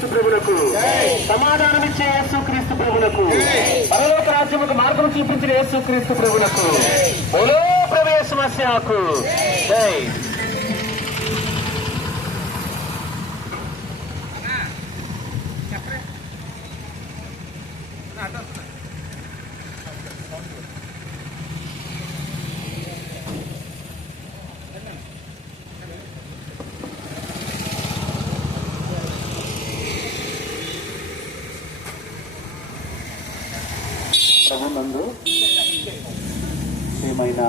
యేసుక్రీస్తు ప్రభులకు, సమాధానమిచ్చే యేసుక్రీస్తు ప్రభులకు, పరలోక రాజ్యముకు మార్గం చూపించిన యేసుక్రీస్తు ప్రభులకు, బోలో ప్రభు యేసు మసీహుకు జై. ప్రభునందు ఏమైనా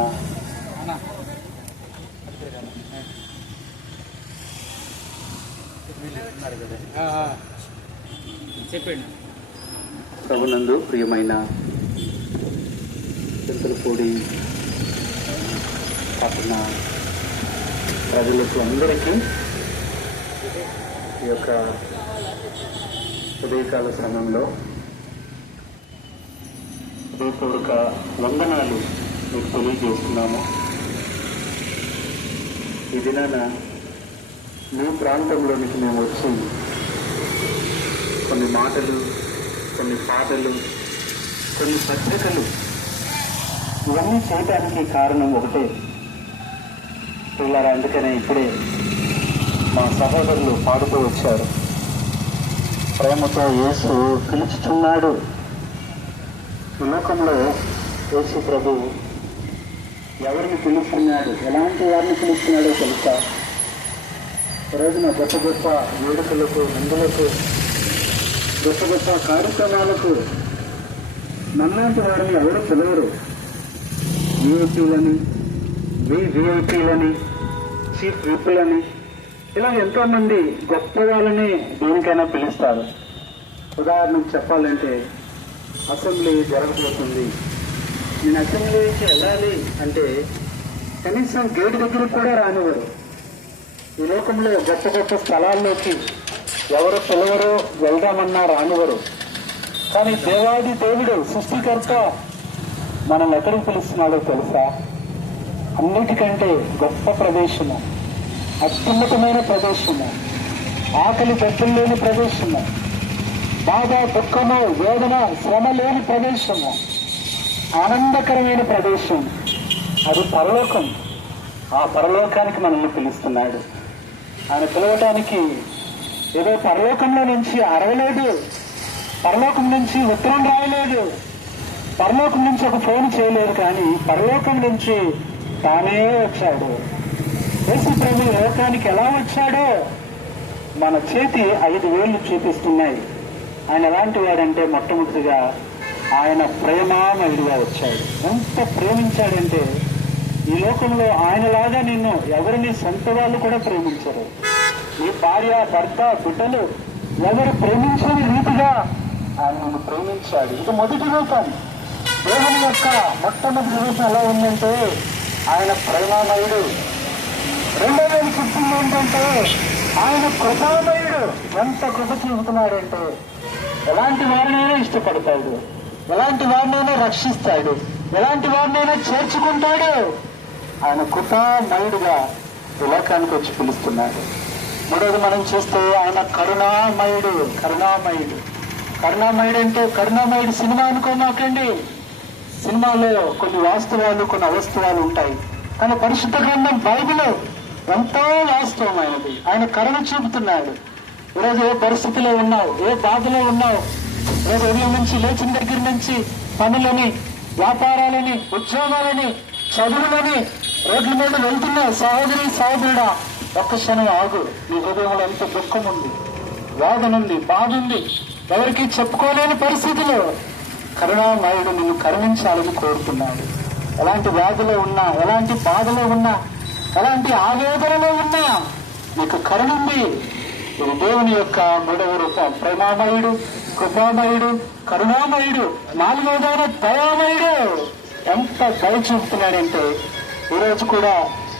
చెప్పండి. ప్రభునందు ప్రియమైన చింతలపూడి పట్టణ ప్రజలకు అందరికీ ఈ యొక్క ఉదయకాల సమయంలో హృదయపూర్వక వందనాలు మీకు తెలియజేస్తున్నాము. ఈ దినాన మీ ప్రాంతంలోనికి మేము వచ్చి కొన్ని మాటలు, కొన్ని పాటలు, కొన్ని పత్రికలు ఇవన్నీ చేయడానికి కారణం ఒకటే పిల్లరా. అందుకనే ఇప్పుడే మా సహోదరులు పాడుతూ వచ్చారు, ప్రేమతో యేసు పిలుచుచున్నాడు. ఈ లోకంలో యేసు ప్రభు ఎవరిని పిలుస్తున్నాడు, ఎలాంటి వారిని పిలుస్తున్నాడో తెలుసా? రోజున గొప్ప గొప్ప వేడుకలకు, మందులకు, గొప్ప గొప్ప కార్యక్రమాలకు నల్లాంటి వారిని ఎవరు పిలవరు. విఐపీలని, వివిఐపీలని, చీఫ్ విప్లని, ఇలా ఎంతోమంది గొప్ప వాళ్ళని దేనికైనా పిలుస్తారు. ఉదాహరణకు చెప్పాలంటే అసెంబ్లీ జరగబోతుంది, నేను అసెంబ్లీకి వెళ్ళాలి అంటే కనీసం గేట్ దగ్గర కూడా రానివ్వరు. ఈ లోకంలో గొప్ప గొప్ప స్థలాల్లోకి ఎవరు పిలవరు, వెళ్దామన్నా రానివ్వరు. కానీ దేవాది దేవుడు సృష్టికర్త మనం ఎక్కడికి పిలుస్తున్నాడో తెలుసా? అన్నిటికంటే గొప్ప ప్రదేశము, అత్యున్నతమైన ప్రదేశము, ఆకలి దెబ్బలు లేని ప్రదేశము, బాధ, దుఃఖము, వేదన, శ్రమ లేని ప్రదేశము, ఆనందకరమైన ప్రదేశం, అది పరలోకం. ఆ పరలోకానికి మనల్ని పిలుస్తున్నాడు. ఆయన పిలవటానికి ఏదో పరలోకంలో నుంచి అరవలేదు, పరలోకం నుంచి ఉత్తరం రాయలేదు, పరలోకం నుంచి ఒక ఫోన్ చేయలేదు, కానీ పరలోకం నుంచి తానే వచ్చాడు. యేసు ప్రభు లోకానికి ఎలా వచ్చాడో మన చేతి 5 వేళ్లు చూపిస్తున్నాయి. ఆయన ఎలాంటి వాడంటే మొట్టమొదటిగా ఆయన ప్రేమామయుడిగా వచ్చాడు. ఎంత ప్రేమించాడంటే ఈ లోకంలో ఆయనలాగా నిన్ను ఎవరిని సొంత వాళ్ళు కూడా ప్రేమించరు. నీ భార్య, భర్త, బిడ్డలు ఎవరు ప్రేమించని రీతిగా ఆయన నిన్ను ప్రేమించాడు. ఇది మొదటి రూపం. దేవుని యొక్క మొట్టమొదటి రూపం ఎలా ఉందంటే ఆయన ప్రేమామయుడు. రెండోది చెప్తుంది ఏంటంటే ఆయన కృపామయుడు. ఎంత కృప చూపుతున్నాడంటే ఎలాంటి వారినైనా ఇష్టపడతాడు, ఎలాంటి వారినైనా రక్షిస్తాడు, ఎలాంటి వారినైనా చేర్చుకుంటాడు. ఆయన కృపామయుడుగా ఈ లోకానికి వచ్చి పిలుస్తున్నాడు. మూడోది మనం చూస్తే ఆయన కరుణామయుడు. కరుణామయుడు కరుణామయుడు అంటే కరుణామయుడు సినిమా అనుకోమాకండి. సినిమాలో కొన్ని వాస్తవాలు, కొన్ని అవాస్తవాలు ఉంటాయి. కానీ పరిశుద్ధ గ్రంథం బైబిల్ ఎంతో వాస్తవమైనది. ఆయన కరుణ చూపుతున్నాడు. ఈరోజు ఏ పరిస్థితిలో ఉన్నావు, ఏ బాధలో ఉన్నావు, ఈరోజు ఉదయం నుంచి లేచిన దగ్గర నుంచి పనులని, వ్యాపారాలని, ఉద్యోగాలని, చదువులని రోడ్ల మీద వెళ్తున్నావు. సహోదరి, సహోదరుడా, ఒక్క క్షణం ఆగు. నీ హృదయంలో ఎంత దుఃఖం ఉంది, వేదన ఉంది, బాధ ఉంది, ఎవరికి చెప్పుకోలేని పరిస్థితిలో కరుణామయుడు నిన్ను కరుణించాలని కోరుతున్నాడు. ఎలాంటి వ్యాధిలో ఉన్నా, ఎలాంటి బాధలో ఉన్నా, ఎలాంటి ఆవేదనలో ఉన్నా నీకు కరుణుంది. ఇది దేవుని యొక్క మూడవ రూపం. ప్రేమామయుడు, కృపామయుడు, కరుణామయుడు. నాలుగవదైన దయామయుడు. ఎంత దయ చూపుతున్నాడంటే ఈరోజు కూడా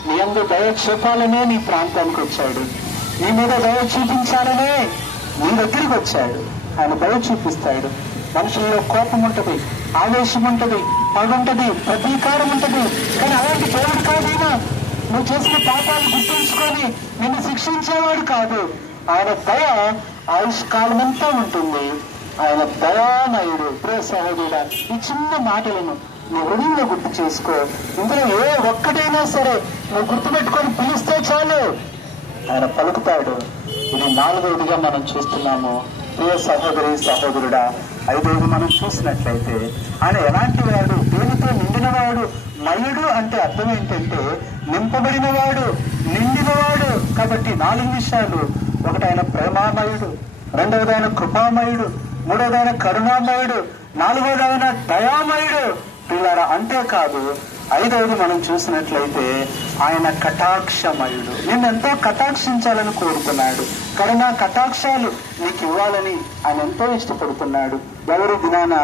నీ యందు దయ చూపాలనే నీ ప్రాంతానికి వచ్చాడు. నీ మీద దయ చూపించాలనే నీ దగ్గరికి వచ్చాడు. ఆయన దయ చూపిస్తాడు. మనుషుల్లో కోపం ఉంటుంది, ఆవేశం ఉంటుంది, పగ ఉంటుంది, ప్రతీకారం ఉంటుంది. కానీ అలాంటి దేవుడు కాదైనా నువ్వు చేసిన పాపాలు గుర్తుంచుకొని నిన్ను శిక్షించేవాడు కాదు. ఆయన దయ ఆయుష్కాలమంతా ఉంటుంది. ఆయన దయామయుడు. ప్రియ సహోదరుడా, ఈ చిన్న మాటలను నీ హృదయంలో గుర్తు చేసుకో. ఇందులో ఏ ఒక్కటైనా సరే నువ్వు గుర్తుపెట్టుకొని పిలిస్తే చాలు, ఆయన పలుకుతాడు. ఇది 4వదిగా మనం చూస్తున్నాము. ప్రియ సహోదరి సహోదరుడా, 5వది మనం చూసినట్లయితే ఆయన ఎలాంటి వాడు? దేనితో నిండినవాడు. మయుడు అంటే అర్థం ఏంటంటే నింపబడినవాడు, నిండినవాడు. కాబట్టి 4 విషయాలు. ఒకటి ఆయన ప్రేమామయుడు, 2వది ఆయన కృపామయుడు, 3వది ఆయన కరుణామయుడు, 4వది ఆయన దయామయుడు. పిల్లరా, అంతేకాదు 5వది మనం చూసినట్లయితే ఆయన కటాక్షమయుడు. నిన్నెంతో కటాక్షించాలని కోరుతున్నాడు. కరుణ కటాక్షాలు నీకు ఇవ్వాలని ఆయన ఎంతో ఇష్టపడుతున్నాడు. ఎవరు దినాన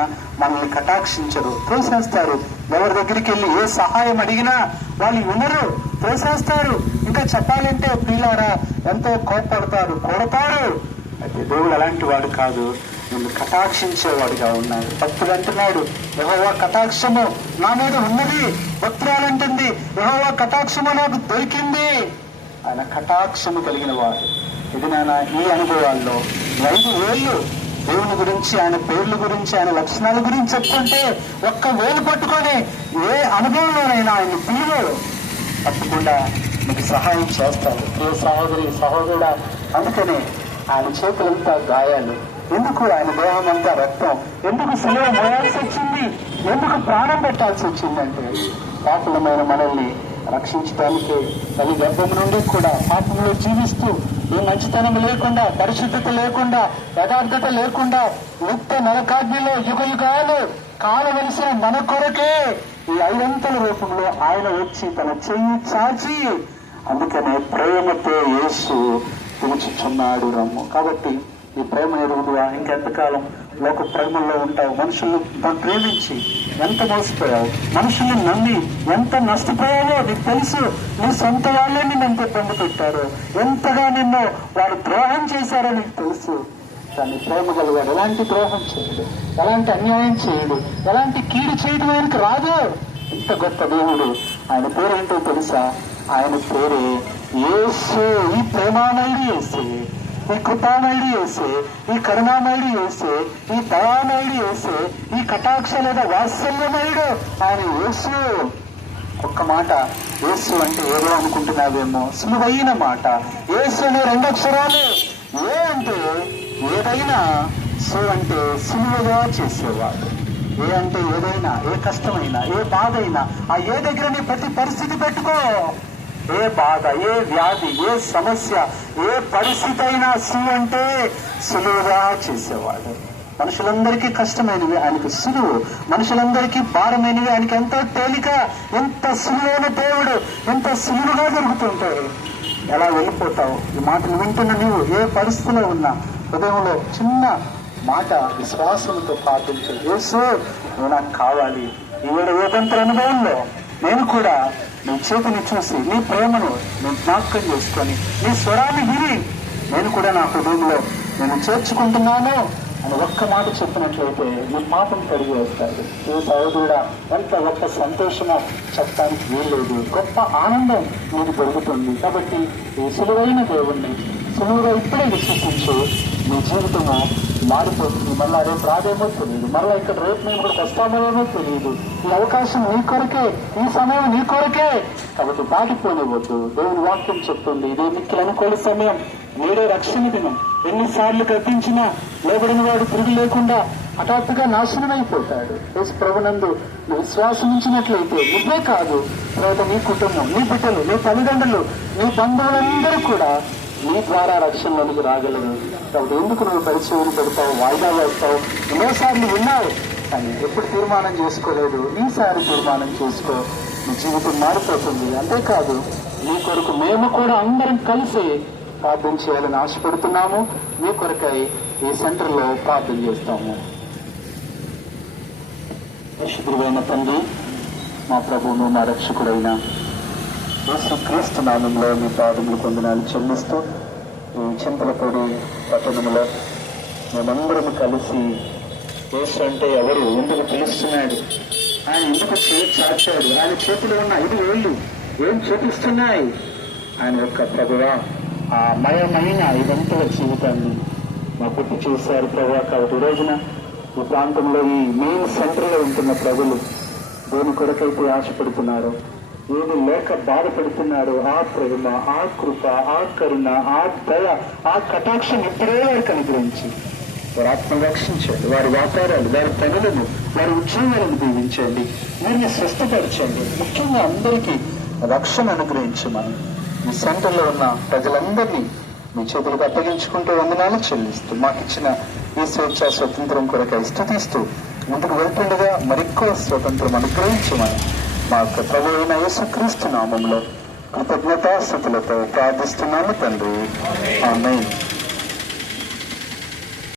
మనల్ని కటాక్షించరు, త్రోసేస్తారు. ఎవరి దగ్గరికి వెళ్ళి ఏ సహాయం అడిగినా వాళ్ళు వినరు, త్రోసేస్తారు. ఇంకా చెప్పాలంటే పిల్లారా ఎంతో కోపడతారు, కొడతారు. అయితే దేవుడు అలాంటి వాడు కాదు, నిన్ను కటాక్షించేవాడుగా ఉన్నాడు. భక్తుడు అంటున్నాడు, యెహోవా కటాక్షము నా మీద ఉన్నది. భక్తురాలంటుంది, యెహోవా కటాక్షము నాకు దొరికింది. ఆయన కటాక్షము కలిగిన వాడు. ఇది నాన్న ఈ అనుభవాల్లో 5 వేళ్ళు దేవుని గురించి, ఆయన పేర్ల గురించి, ఆయన లక్షణాల గురించి చెప్పుకుంటే ఒక్క వేలు పట్టుకొని ఏ అనుభవంలోనైనా ఆయన పిలువడు తప్పకుండా మీకు సహాయం చేస్తాడు. ఏ సహోదరి సహోదరుడా, అందుకనే ఆయన చేతులంతా గాయాలు. ఎందుకు? ఆయన దేహం అంతా రక్తం. ఎందుకు శిలువ మోయాల్సి వచ్చింది? ఎందుకు ప్రాణం పెట్టాల్సి వచ్చిందంటే పాపులమైన మనల్ని రక్షించడానికి. తల్లి గర్భం నుండి కూడా పాపంలో జీవిస్తూ ఈ మంచితనం లేకుండా, పరిశుద్ధత లేకుండా, యథార్థత లేకుండా నిత్య నరకాగ్నిలో యుగ యుగాలు కాలవలసిన మన కొరకే ఈ 5 రూపంలో ఆయన వచ్చి తన చెయ్యి చాచి, అందుకనే ప్రేమతో యేసు పిలుచుచున్నాడు రమ్ము. కాబట్టి ఈ ప్రేమ ఎరుగుదువా? ఇంకెంతకాలం లోక ప్రేమల్లో ఉంటావు? మనుషుల్ని ప్రేమించి ఎంత మోసపోయావు, మనుషుల్ని నమ్మి ఎంత నష్టపోయావో నీకు తెలుసు. నీ సొంత వాళ్ళే నిన్ను ఎంత ఇబ్బంది పెట్టారో, ఎంతగా నిన్ను వారు ద్రోహం చేశారో నీకు తెలుసు. కానీ ప్రేమ కలిగాడు ఎలాంటి ద్రోహం చేయడు, ఎలాంటి అన్యాయం చేయడు, ఎలాంటి కీడు చేయడం ఆయనకు రాదు. ఇంత గొప్ప దేవుడు. ఆయన పేరేంటో తెలుసా? ఆయన పేరే యేసు. ఈ ప్రేమామయుడు యేసే, ఈ కృపామయుడు యేసే, ఈ కరుణామయుడు యేసే, ఈ దయామయుడు యేసే, ఈ కటాక్ష లేదా వాత్సల్యమయుడు ఆయన యేసు. ఒక్క మాట, యేసు అంటే ఏదో అనుకుంటున్నావేమో, సులువైన మాట. యేసు అనే 2 అక్షరాలు. ఏ అంటే ఏదైనా, సు అంటే సులువుగా చేసేవాడు. ఏ అంటే ఏదైనా, ఏ కష్టమైనా, ఏ బాధ అయినా, ఆ ఏ దగ్గర నీ ప్రతి పరిస్థితి పెట్టుకో. ఏ బాధ, ఏ వ్యాధి, ఏ సమస్య, ఏ పరిస్థితి అయినా సు అంటే సులువుగా చేసేవాడు. మనుషులందరికీ కష్టమైనవి ఆయనకు సులువు, మనుషులందరికీ భారమైనవి ఆయనకి ఎంతో తేలిక. ఎంత సులువైన దేవుడు, ఎంత సులువుగా జరుగుతుంటాడు. ఎలా వెళ్ళిపోతావు? ఈ మాటలు వింటున్న నీవు ఏ పరిస్థితిలో ఉన్నా హృదయంలో చిన్న మాట విశ్వాసంతో పాటించు. యేసు నువ్వు నాకు కావాలి. ఈ 7 అనుభవంలో నేను కూడా నీ చేతిని చూసి, నీ ప్రేమను నేను జ్ఞాపకం చేసుకొని, నీ స్వరాన్ని విని నేను కూడా నా హృదయంలో నేను చేర్చుకుంటున్నాను అని ఒక్క మాట చెప్పినట్లయితే నీ పాపం కడిగి వేస్తాడు. ఏ సహోదరుడా, ఎంత గొప్ప సంతోషమో చెప్పడానికి వీల్లేదు. గొప్ప ఆనందం నీకు దొరుకుతుంది. కాబట్టి ఈ సులువైన దేవుణ్ణి సులువుగా ఇప్పుడే విశ్వసించు. నీ జీవితము మారిపోతుంది. మళ్ళా రేపు రాదేమో తెలియదు, మళ్ళీ ఇక్కడ రేపు మేము ఇక్కడికి వస్తామేమో తెలియదు. ఈ అవకాశం నీ కొరకే, ఈ సమయం నీ కొరకే. కాబట్టి దాటిపోనివద్దు. దేవుని వాక్యం చెప్తుంది, ఇదే మిక్కిలి అనుకోని సమయం, నేడే రక్షణ దినం. ఎన్నిసార్లు గతించినా లోబడిన వాడు తిరిగి లేకుండా హఠాత్తుగా నాశనం అయిపోతాడు. యేసు ప్రభునందు నువ్వు విశ్వాసం ఉంచినట్లయితే నువ్వే కాదు, తర్వాత నీ కుటుంబం, నీ బిడ్డలు, నీ తల్లిదండ్రులు, నీ బంధువులందరూ కూడా నీ ద్వారా రక్షణలోనికి రాగలరు. కాబట్టి ఎందుకు నువ్వు పరిచయం పెడతావు, వాయిదా వేస్తావు? ఎన్నోసార్లు విన్నావు కానీ ఎప్పుడు తీర్మానం చేసుకోలేదు. ఈసారి తీర్మానం చేసుకో, నీ జీవితం మారిపోతుంది. అంతేకాదు నీ కొరకు మేము కూడా అందరం కలిసి ప్రార్థన చేయాలని ఆశపడుతున్నాము. మీ కొరకై ఈ సెంటర్లో ప్రార్థన చేస్తాము. పరిశుద్ధుడైన తండ్రి, మా ప్రభువును మా రక్షకుడైన యేసుక్రీస్తు నామంలో మీ పాదములు కొందనాలు చెల్లిస్తూ ఈ చింతలపూడి పట్టణంలో మేమందరం కలిసి యేసు అంటే ఎవరు, ఎందుకు పిలుస్తున్నాడు, ఆయన ఎందుకు చేతి చాచాడు, ఆయన చేతిలో ఉన్న 5 వేళ్ళు ఏం చూపిస్తున్నాయి, ఆయన యొక్క ప్రభువా ఆ మయమైన ఇదంతుల జీవితాన్ని మా గుర్తు చేశారు ప్రభా. కాబట్టి ఈ రోజున ఈ ప్రాంతంలో ఈ మెయిన్ సెంటర్లో ఉంటున్న ప్రజలు దేని కొరకైతే ఆశపడుతున్నారో, ఏది లేక బాధపడుతున్నారో ఆ ప్రేమ, ఆ కృప, ఆ కరుణ, ఆ దయ, ఆ కటాక్షం ఇప్పుడే వారికి అనుగ్రహించి వారి ఆత్మ రక్షించండి. వారి వ్యాపారాలు, వారి పనులను, వారి ఉద్యోగాలను దీవించండి. వీరిని స్వస్థపరచండి. ముఖ్యంగా అందరికీ రక్షణ అనుగ్రహించమని ఈ సెంటర్లో ఉన్న ప్రజలందరినీ మీ చేతులకు అప్పగించుకుంటూ వందనాలు చెల్లిస్తూ మాకు ఇచ్చిన ఈ స్వేచ్ఛ స్వతంత్రం కొరకై స్తుతిస్తూ ముందుకు వెళ్తుండగా మరెక్కువ స్వతంత్రం అనుగ్రహించమని మా యొక్క ప్రభు అయిన యేసుక్రీస్తు నామంలో కృతజ్ఞతాస్తుతులతో ప్రార్థిస్తున్నాము తండ్రి. ఆమేన్.